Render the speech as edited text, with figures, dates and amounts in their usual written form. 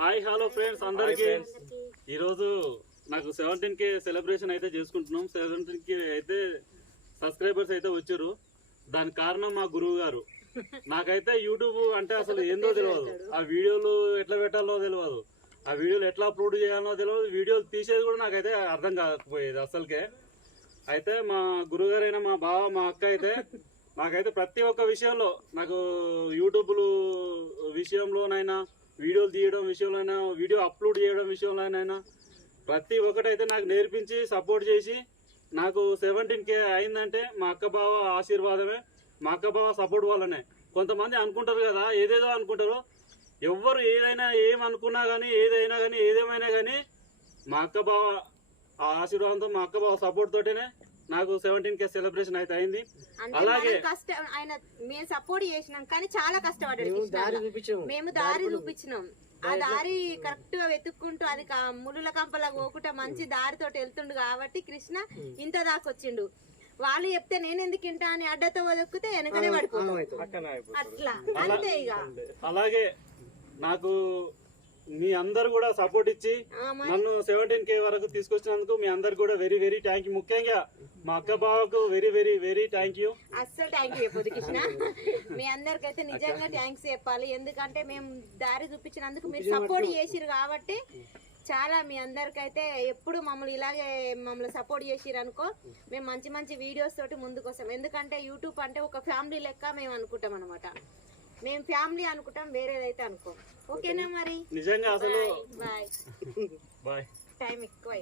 Hi hello friends అందరికి ఈరోజు నాకు 17K సెలబ్రేషన్ అయితే చేసుకుంటున్నాం. 17K అయితే సబ్స్క్రైబర్స్ అయితే వచ్చారు. దానికి కారణం మా గురువు గారు. నాకైతే యూట్యూబ్ అంటే అసలు ఏందో తెలియదు, ఆ వీడియోలు ఎట్లా పెట్టాలో తెలియదు, ఆ వీడియోలు ఎట్లా అప్లోడ్ చేయాలో తెలియదు, వీడియోలు తీసేది కూడా నాకైతే అర్థం కాకపోయేది అసలుకే. అయితే మా గురువుగారైన మా బావ మా అక్క అయితే నాకైతే ప్రతి ఒక్క విషయంలో, నాకు యూట్యూబ్లు విషయంలోనైనా, వీడియోలు తీయడం విషయంలోనైనా, వీడియో అప్లోడ్ చేయడం విషయంలోనైనా ప్రతి ఒక్కటైతే నాకు నేర్పించి సపోర్ట్ చేసి నాకు 17K అయిందంటే మా అక్క బావ ఆశీర్వాదమే, మా అక్క బావ సపోర్ట్ వల్లనే. కొంతమంది అనుకుంటారు కదా, ఏదేదో అనుకుంటారు. ఎవ్వరు ఏదైనా ఏమనుకున్నా కానీ, ఏదేమైనా కానీ మా అక్క బావ ఆ ఆశీర్వాదంతో, మా అక్క బావ సపోర్ట్ తోటనే నాకు 17K సెలబ్రేషన్ అయితే అయింది. అలాగే ఆయన మేము సపోర్ట్ చేసినాం కానీ చాలా కష్టపడ్డాడు. మేము దారి చూపించినాం. ఆ దారి కరెక్ట్ గా వెతుక్కుంటూ అది ముళ్ళ కంపలా పోకుండా మంచి దారితో వెళ్తుండు కాబట్టి కృష్ణ ఇంత దాకొచ్చిండు. వాళ్ళు చెప్తే నేను ఎందుకు ఇంటా అని అడ్డతో వదక్కితే వెనకనే పడిపోతాం. అట్లా అంతే ఇక. అలాగే నాకు మీ అందరు కూడా సపోర్ట్ ఇచ్చి నన్ను 17K వరకు తీసుకొచ్చినందుకు మీ అందరు కూడా వెరీ వెరీ థ్యాంక్ యూ. ముఖ్యంగా మా అక్క బావకు very very very thank you. అస్సలు థ్యాంక్ యూ చెప్పదు కృష్ణ. మీ అందరికైతే నిజంగా థ్యాంక్స్ చెప్పాలి. ఎందుకంటే మేము దారి చూపించినందుకు మీరు సపోర్ట్ చేసిరు కాబట్టి చాలా. మీ అందరికైతే ఎప్పుడు మమ్మల్ని ఇలాగే సపోర్ట్ చేసిరు అనుకో, మేము మంచి మంచి వీడియోస్ తోటి ముందుకు వస్తాం. ఎందుకంటే యూట్యూబ్ అంటే ఒక ఫ్యామిలీ లెక్క మేము అనుకుంటాం అనమాట. మేము ఫ్యామిలీ అనుకుంటాం, వేరేదైతే అనుకో. ఓకేనా మరి? నిజంగా అసలు బాయ్. బాయ్. టైం ఎక్కువ.